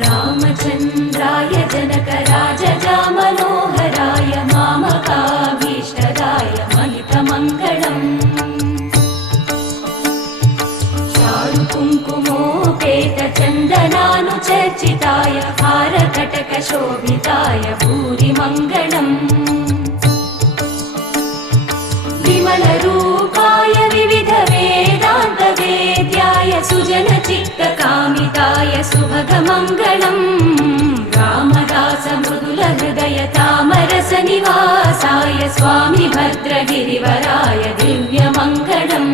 रामचन्द्राय जनकराजजामनोहराय मामकाभीष्टदाय महितमङ्गलम् चारुकुङ्कुमोपेतचन्दनानुचर्चिताय हारकटकशोभिताय भूरिमङ्गलम् विमलरूपाय विविधवेदान्तवेद्याय सुजनचित्तकामिताय सुभगमङ्गलम् रामदासमृदुलहृदय तामरसनिवासाय स्वामि भद्रगिरिवराय दिव्यमङ्गलम्